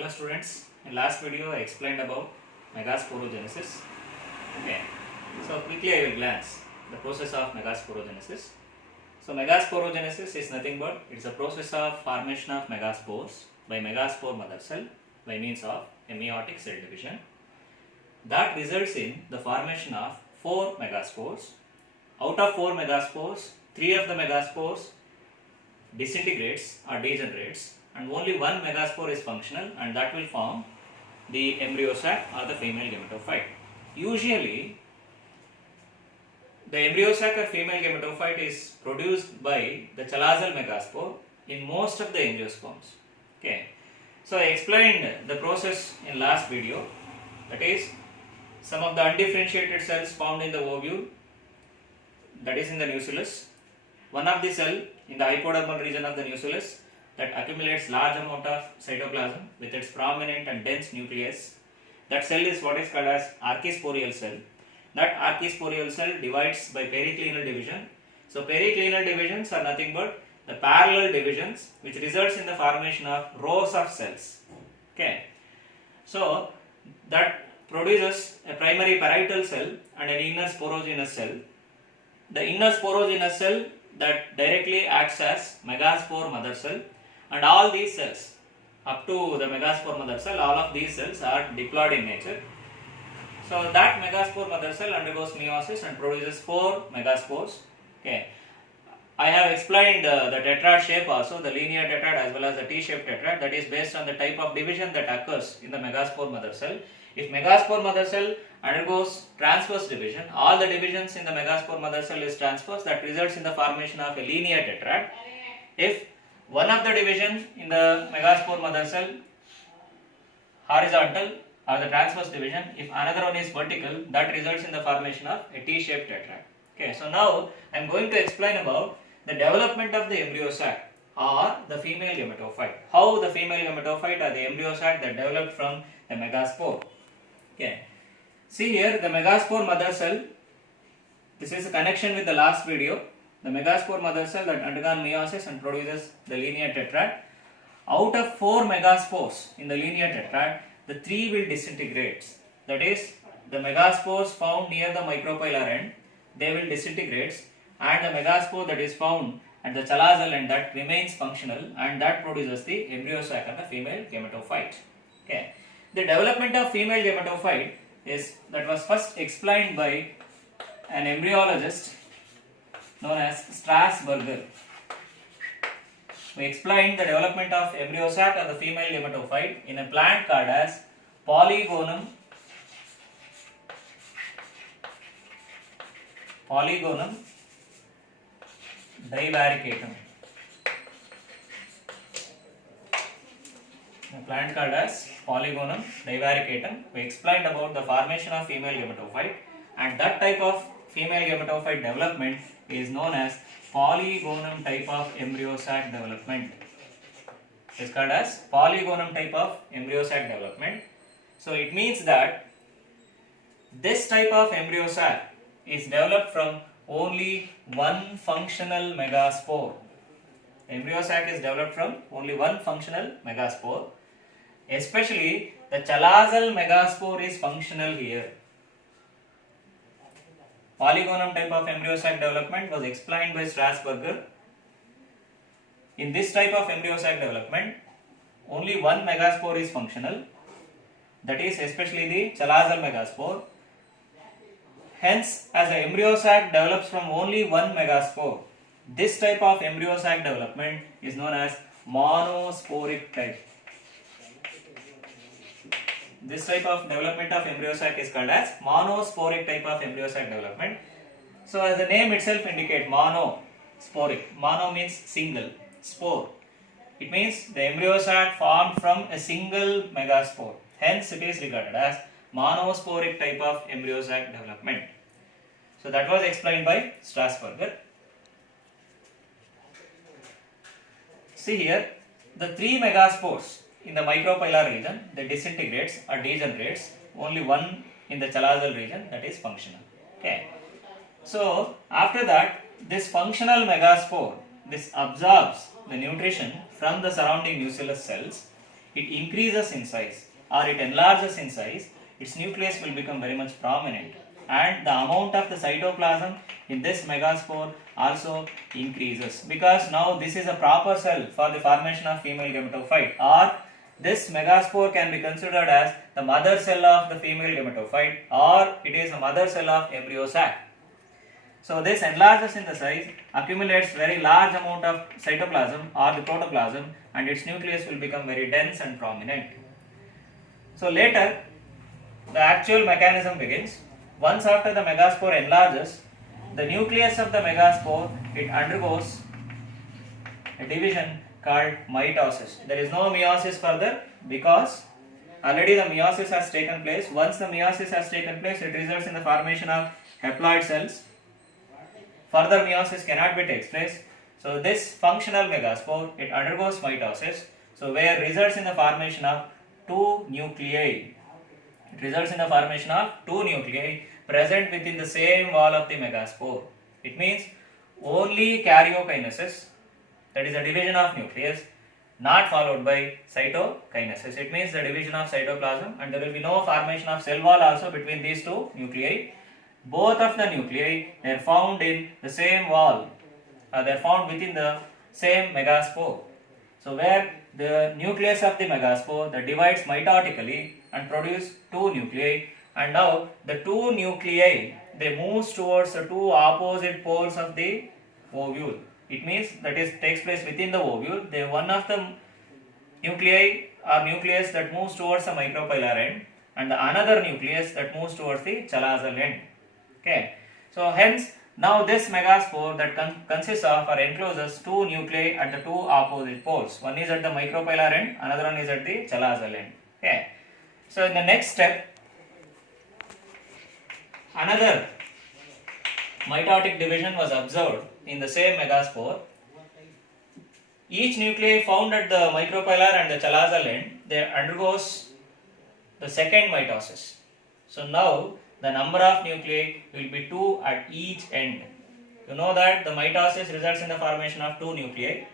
Hello students, in last video I explained about megasporogenesis. Okay, so quickly I will glance the process of megasporogenesis. So megasporogenesis is nothing but it is a process of formation of megaspores by megaspore mother cell by means of a meiotic cell division that results in the formation of 4 megaspores. Out of 4 megaspores, 3 of the megaspores disintegrates or degenerates and only one megaspore is functional, and that will form the embryo sac or the female gametophyte. Usually the embryo sac or female gametophyte is produced by the chalazal megaspore in most of the angiosperms. Okay, so I explained the process in last video, that is some of the undifferentiated cells found in the ovule, that is in the nucellus. One of the cell in the hypodermal region of the nucellus that accumulates large amount of cytoplasm with its prominent and dense nucleus. That cell is what is called as archisporial cell. That archisporial cell divides by periclinal division. So periclinal divisions are nothing but the parallel divisions which results in the formation of rows of cells. Okay, so that produces a primary parietal cell and an inner sporogenous cell. The inner sporogenous cell that directly acts as megaspore mother cell, and all these cells up to the megaspore mother cell, all of these cells are diploid in nature. So that megaspore mother cell undergoes meiosis and produces 4 megaspores. Okay, I have explained the tetrad shape also, the linear tetrad as well as the T-shaped tetrad, that is based on the type of division that occurs in the megaspore mother cell. If megaspore mother cell undergoes transverse division, all the divisions in the megaspore mother cell is transverse, that results in the formation of a linear tetrad. If one of the division in the megaspore mother cell horizontal or the transverse division, if another one is vertical, that results in the formation of a T-shaped tetrad. Okay, so now I am going to explain about the development of the embryo sac or the female gametophyte. How the female gametophyte or the embryo sac that developed from the megaspore. Okay, see here the megaspore mother cell. This is a connection with the last video. The megaspore mother cell that undergone meiosis and produces the linear tetrad. Out of 4 megaspores in the linear tetrad, the 3 will disintegrate. That is, the megaspores found near the micropylar end, they will disintegrate, and the megaspore that is found at the chalazal end, that remains functional, and that produces the embryo sac and the female gametophyte. Okay, the development of female gametophyte that was first explained by an embryologist known as Strasburger. We explained the development of embryo sac or the female gametophyte in a plant called as Polygonum divaricatum. A plant called as Polygonum divaricatum. We explained about the formation of female gametophyte, and that type of female gametophyte development is known as Polygonum type of embryo sac development. It is called as Polygonum type of embryo sac development. So it means that this type of embryo sac is developed from only one functional megaspore. Embryo sac is developed from only one functional megaspore. Especially the chalazal megaspore is functional here. Polygonum type of embryo sac development was explained by Strasburger. In this type of embryo sac development, only one megaspore is functional, that is especially the chalazal megaspore. Hence, as the embryo sac develops from only one megaspore, this type of embryo sac development is known as monosporic type. This type of development of embryo sac is called as monosporic type of embryo sac development. So as the name itself indicates, monosporic. Mono means single, spore. It means the embryo sac formed from a single megaspore. Hence it is regarded as monosporic type of embryo sac development. So that was explained by Strasburger. See here, the 3 megaspores in the micropylar region, they disintegrates or degenerates, only one in the chalazal region, that is functional. Okay, so after that, this functional megaspore, this absorbs the nutrition from the surrounding nucellus cells. it increases in size or it enlarges in size, its nucleus will become very much prominent, and the amount of the cytoplasm in this megaspore also increases, because now this is a proper cell for the formation of female gametophyte, or this megaspore can be considered as the mother cell of the female gametophyte, or it is a mother cell of embryo sac. So this enlarges in the size, accumulates very large amount of cytoplasm or the protoplasm, and its nucleus will become very dense and prominent. So later, the actual mechanism begins. Once after the megaspore enlarges, the nucleus of the megaspore, it undergoes a division called mitosis. There is no meiosis further because already the meiosis has taken place. Once the meiosis has taken place, it results in the formation of haploid cells. Further meiosis cannot be takes place. So this functional megaspore, it undergoes mitosis. So where results in the formation of two nuclei. It results in the formation of two nuclei present within the same wall of the megaspore. It means only karyokinesis, that is the division of nucleus, not followed by cytokinesis. It means the division of cytoplasm, and there will be no formation of cell wall also between these two nuclei. Both of the nuclei are found in the same wall, they are found within the same megaspore. So where the nucleus of the megaspore that divides mitotically and produce two nuclei, and now the two nuclei, they move towards the two opposite poles of the ovule. It means that takes place within the ovule. They one of the nuclei or nucleus that moves towards the micropylar end, and the another nucleus that moves towards the chalazal end. Okay, so hence now this megaspore that consists of or encloses two nuclei at the two opposite poles. One is at the micropylar end, another one is at the chalazal end. Okay, so in the next step, another mitotic division was observed in the same megaspore. Each nuclei found at the micropylar and the chalazal end, they undergoes the second mitosis. So now the number of nuclei will be 2 at each end. You know that the mitosis results in the formation of two nuclei.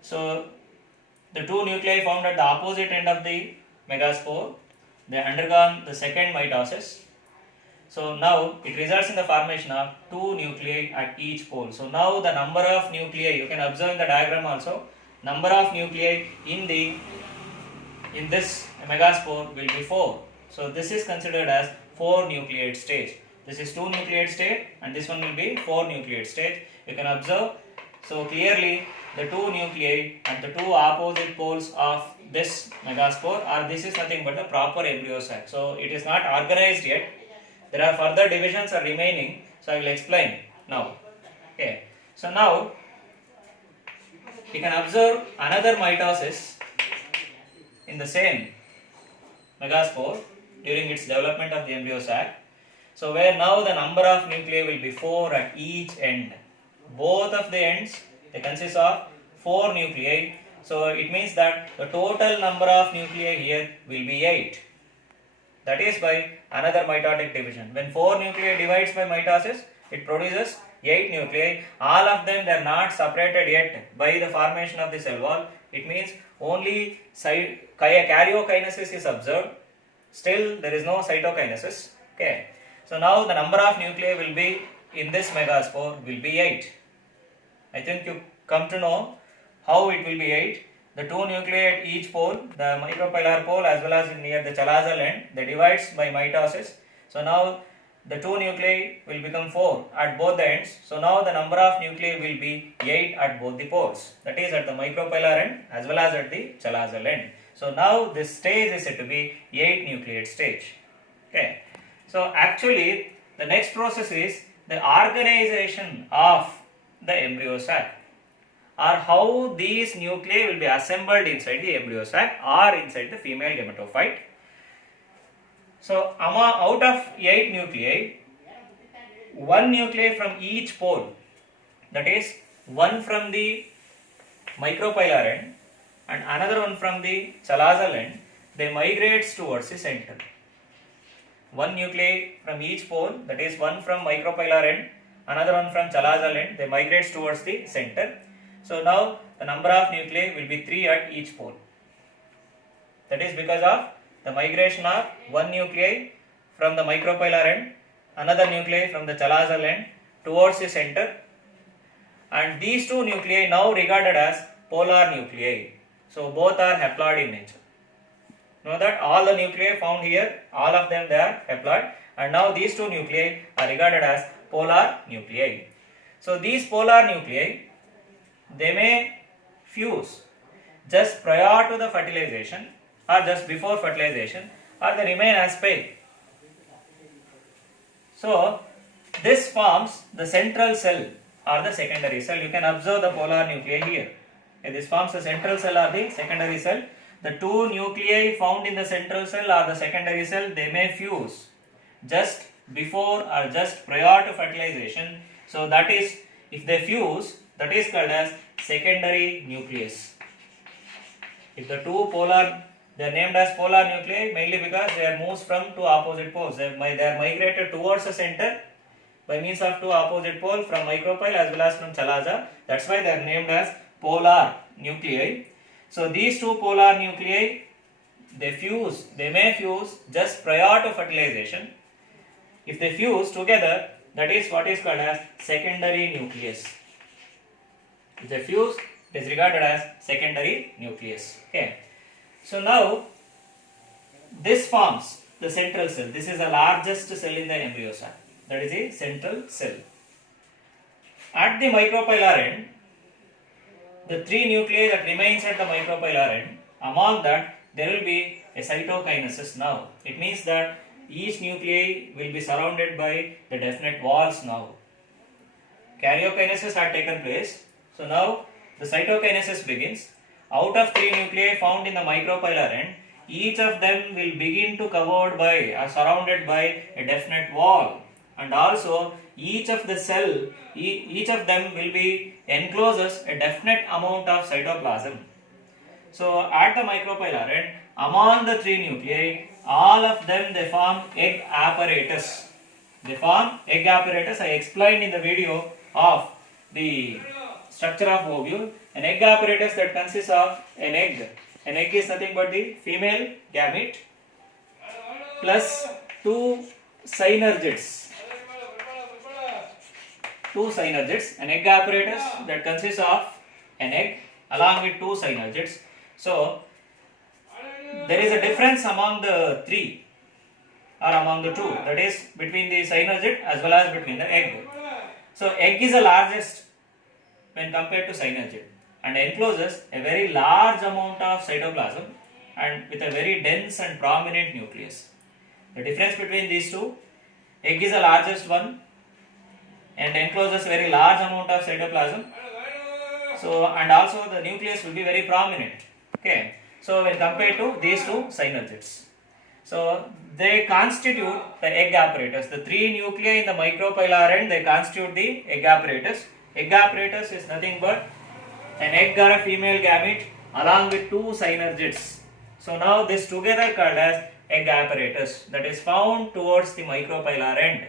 So the two nuclei found at the opposite end of the megaspore, they undergone the second mitosis. So now it results in the formation of two nuclei at each pole. So now the number of nuclei, you can observe in the diagram also, number of nuclei in this megaspore will be 4. So this is considered as 4 nucleate stage. This is 2 nucleate stage, and this one will be 4 nucleate stage. You can observe so clearly the two nuclei at the two opposite poles of this megaspore, or this is nothing but the proper embryo sac. So it is not organized yet. There are further divisions are remaining, so I will explain now. Okay, so now you can observe another mitosis in the same megaspore during its development of the embryo sac. So where now the number of nuclei will be 4 at each end. Both of the ends, they consist of 4 nuclei. So it means that the total number of nuclei here will be 8. That is by another mitotic division. When 4 nuclei divides by mitosis, it produces 8 nuclei. All of them, they are not separated yet by the formation of the cell wall. It means only karyokinesis is observed. Still there is no cytokinesis. Okay. So now the number of nuclei will be in this megaspore will be 8. I think you come to know how it will be 8. The two nuclei at each pole, the micropylar pole as well as near the chalazal end, they divides by mitosis. So now the two nuclei will become 4 at both the ends. So now the number of nuclei will be 8 at both the poles. That is at the micropylar end as well as at the chalazal end. So now this stage is said to be 8 nucleate stage. Okay. So actually the next process is the organization of the embryo sac, or how these nuclei will be assembled inside the embryo sac or inside the female gametophyte. So out of 8 nuclei, 1 nuclei from each pole, that is one from the micropylar end and another one from the chalazal end, they migrates towards the center. 1 nuclei from each pole, that is one from micropylar end, another one from chalazal end, they migrates towards the center. So now the number of nuclei will be 3 at each pole. That is because of the migration of one nuclei from the micropolar end, another nuclei from the chalazal end towards the center, and these two nuclei now regarded as polar nuclei. So both are haploid in nature. Know that all the nuclei found here, all of them they are haploid, and now these two nuclei are regarded as polar nuclei. So these polar nuclei, they may fuse just prior to the fertilization or just before fertilization, or they remain as pair. So this forms the central cell or the secondary cell. You can observe the polar nuclei here. This forms the central cell or the secondary cell. The two nuclei found in the central cell or the secondary cell, they may fuse just before or just prior to fertilization. So that is, if they fuse, that is called as secondary nucleus. If the two polar, they are named as polar nuclei mainly because they are moves from two opposite poles. They are migrated towards the center by means of two opposite poles from micropyle as well as from chalaza. That's why they are named as polar nuclei. So these two polar nuclei, they may fuse just prior to fertilization. If they fuse together, that is what is called as secondary nucleus. If they fuse, it is regarded as secondary nucleus. Okay. So now this forms the central cell. This is the largest cell in the embryo sac. That is a central cell. At the micropylar end, the three nuclei that remains at the micropylar end, among that there will be a cytokinesis now. It means that each nuclei will be surrounded by the definite walls now. Karyokinesis had taken place. So now the cytokinesis begins. Out of three nuclei found in the micropylar end, each of them will begin to covered by or surrounded by a definite wall, and also each of the cell, each of them will be encloses a definite amount of cytoplasm. So at the micropylar end, among the three nuclei, all of them they form egg apparatus. They form egg apparatus. I explained in the video of the structure of ovule. An egg apparatus that consists of an egg. An egg is nothing but the female gamete plus two synergids. Two synergids. An egg apparatus that consists of an egg along with two synergids. So there is a difference among the three or among the two, that is between the synergid as well as between the egg. So egg is the largest when compared to synergid and encloses a very large amount of cytoplasm and with a very dense and prominent nucleus. The difference between these two, egg is the largest one and encloses a very large amount of cytoplasm. So and also the nucleus will be very prominent. Okay. So when compared to these two synergids. So they constitute the egg apparatus. The three nuclei in the micropylar end, they constitute the egg apparatus. Egg apparatus is nothing but an egg or a female gamete along with two synergids. So now this together called as egg apparatus that is found towards the micropylar end.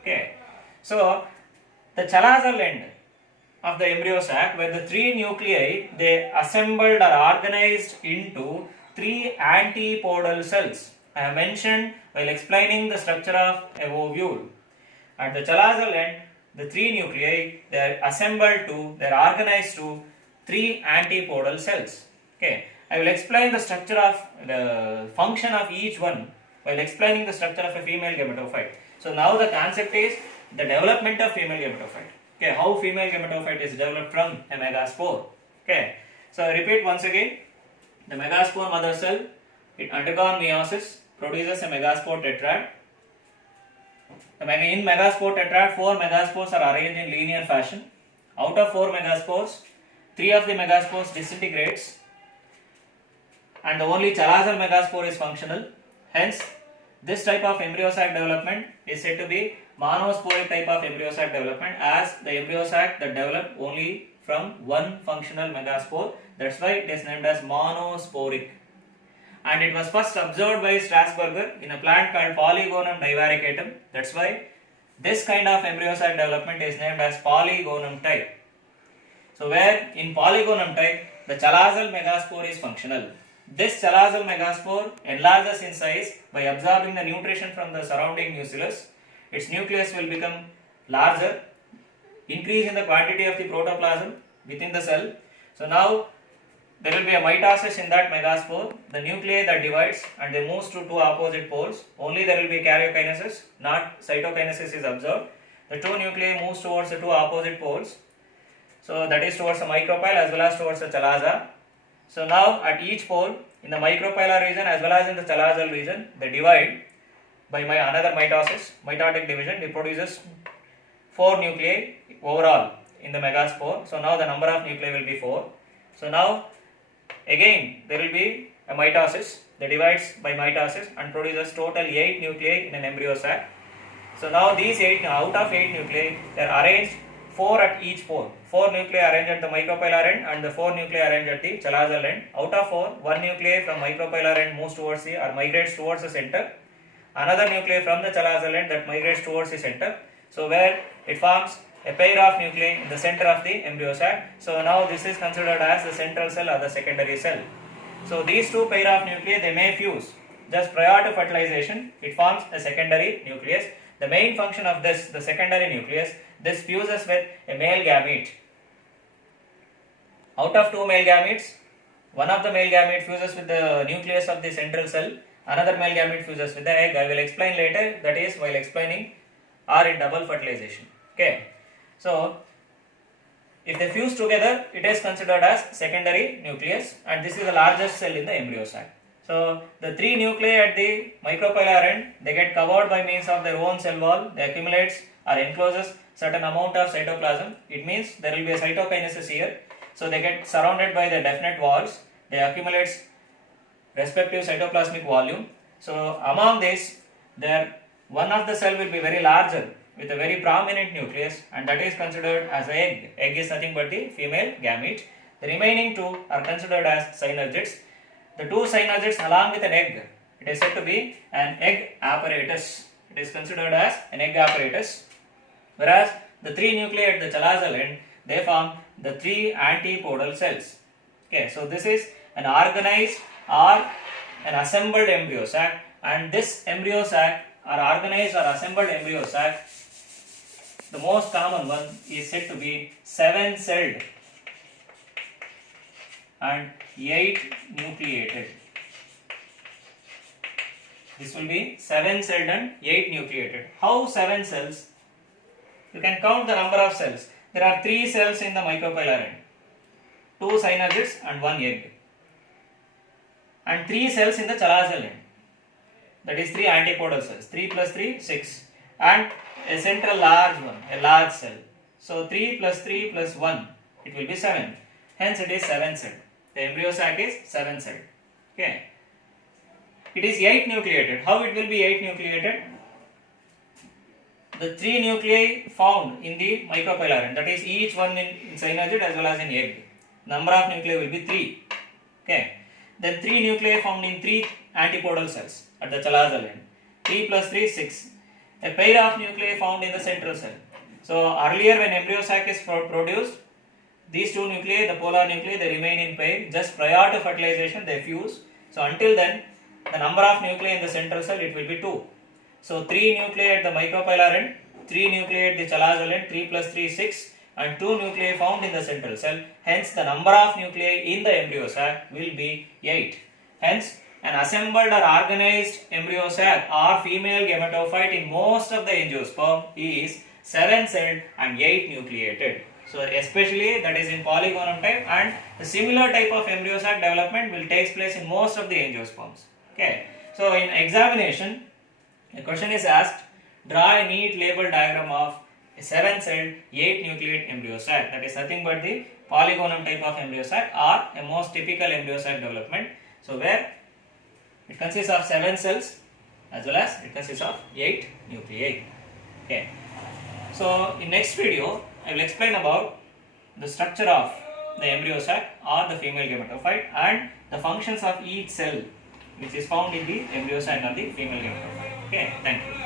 Okay. So the chalazal end of the embryo sac, where the three nuclei they assembled or organized into three antipodal cells. I have mentioned while explaining the structure of a ovule. At the chalazal end, the three nuclei they are assembled to, they are organized to three antipodal cells. Okay, I will explain the structure of the function of each one while explaining the structure of a female gametophyte. So now the concept is the development of female gametophyte. Okay, how female gametophyte is developed from a megaspore. Okay, so I repeat once again, the megaspore mother cell, it undergone meiosis, produces a megaspore tetrad. In megaspore tetrad, 4 megaspores are arranged in linear fashion. Out of 4 megaspores, 3 of the megaspores disintegrates and the only chalazal megaspore is functional. Hence, this type of embryo sac development is said to be monosporic type of embryo sac development, as the embryo sac that develop only from one functional megaspore. That's why it is named as monosporic. And it was first observed by Strasburger in a plant called Polygonum divaricatum. That's why this kind of embryo sac development is named as Polygonum type. So where in Polygonum type the chalazal megaspore is functional, this chalazo megaspore enlarges in size by absorbing the nutrition from the surrounding nucleus. Its nucleus will become larger, increase in the quantity of the protoplasm within the cell. So now there will be a mitosis in that megaspore, the nuclei that divides and they moves to two opposite poles. Only there will be karyokinesis, not cytokinesis is observed. The two nuclei moves towards the two opposite poles. So that is towards the micropyle as well as towards the chalaza. So now at each pole, in the micropylar region as well as in the chalazal region, they divide by another mitosis, mitotic division. It produces 4 nuclei overall in the megaspore. So now the number of nuclei will be 4. So now again there will be a mitosis that divides by mitosis and produces total 8 nuclei in an embryo sac. So now these 8, out of 8 nuclei, they are arranged 4 at each pole. 4 nuclei arranged at the micropylar end and the 4 nuclei arranged at the chalazal end. Out of 4, 1 nuclei from micropylar end moves towards the or migrates towards the center. Another nuclei from the chalazal end that migrates towards the center. So where it forms a pair of nuclei in the center of the embryo sac. So now this is considered as the central cell or the secondary cell. So these two pair of nuclei, they may fuse. Just prior to fertilization, it forms a secondary nucleus. The main function of this, the secondary nucleus, this fuses with a male gamete. Out of 2 male gametes, one of the male gamete fuses with the nucleus of the central cell, another male gamete fuses with the egg. I will explain later, that is while explaining or in double fertilization. Okay. So if they fuse together, it is considered as secondary nucleus and this is the largest cell in the embryo sac. So the 3 nuclei at the micropylar end, they get covered by means of their own cell wall. They accumulates or encloses certain amount of cytoplasm. It means there will be a cytokinesis here. So they get surrounded by the definite walls. They accumulates respective cytoplasmic volume. So among this, there one of the cell will be very larger with a very prominent nucleus and that is considered as an egg. Egg is nothing but the female gamete. The remaining 2 are considered as synergids. The 2 synergids along with an egg, it is said to be an egg apparatus. It is considered as an egg apparatus. Whereas the 3 nuclei at the chalazal end, they form the 3 antipodal cells. Okay, so this is an organized or an assembled embryo sac, and this embryo sac or organized or assembled embryo sac, the most common one is said to be 7-celled and 8 nucleated. This will be 7-celled and 8 nucleated. How 7 cells? You can count the number of cells. There are 3 cells in the micropylar end, 2 synergids and 1 egg, and 3 cells in the chalazal end. That is 3 antipodal cells. 3 plus 3, 6, and a central large one, a large cell. So 3 plus 3 plus 1, it will be 7. Hence it is 7-celled. The embryo sac is 7-celled. Okay. It is 8 nucleated. How it will be 8 nucleated? The 3 nuclei found in the micropylar end, that is each one in synurgid as well as in egg. Number of nuclei will be 3. Okay. Then 3 nuclei found in 3 antipodal cells at the chalazal end. 3 plus 3, 6. A pair of nuclei found in the central cell. So earlier when embryo sac is produced, these 2 nuclei, the polar nuclei, they remain in pair. Just prior to fertilization they fuse. So until then, the number of nuclei in the central cell, it will be 2. So 3 nuclei at the micropylar end, 3 nuclei at the chalazal end, 3 plus 3, 6, and 2 nuclei found in the central cell. Hence the number of nuclei in the embryo sac will be 8. Hence an assembled or organized embryo sac or female gametophyte in most of the angiosperm is 7-celled and 8 nucleated. So especially that is in polygonum type, and the similar type of embryo sac development will take place in most of the angiosperms. Okay. So in examination, a question is asked, draw a neat label diagram of a 7-celled 8 nucleate embryo sac. That is nothing but the polygonum type of embryo sac or a most typical embryo sac development. So where it consists of 7 cells as well as it consists of 8 nuclei. Okay. So in next video, I will explain about the structure of the embryo sac or the female gametophyte and the functions of each cell which is found in the embryo sac or the female gametophyte. Okay, thank you.